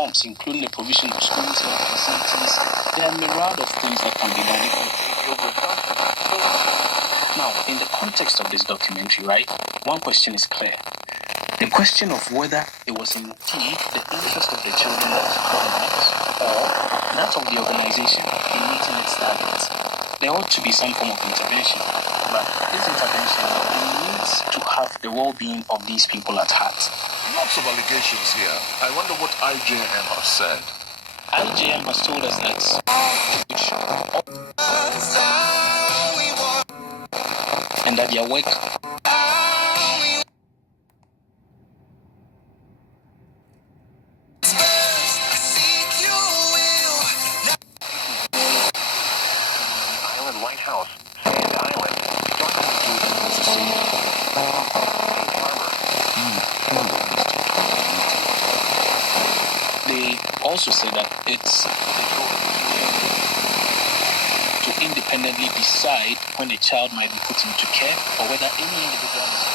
reforms, including the provision of schools, health facilities. There are a myriad of things that can be done. Now, in the context of this documentary, right, one question is clear. The question of whether it was indeed the interest of the children that was paramount or that of the organization in meeting its targets. There ought to be some form of intervention, but this intervention needs to have the well-being of these people at heart. Lots of allegations here. I wonder what IJM has said. IJM has told us that and that their work Lighthouse, Sand Island, they also say that it's to independently decide when a child might be put into care or whether any individual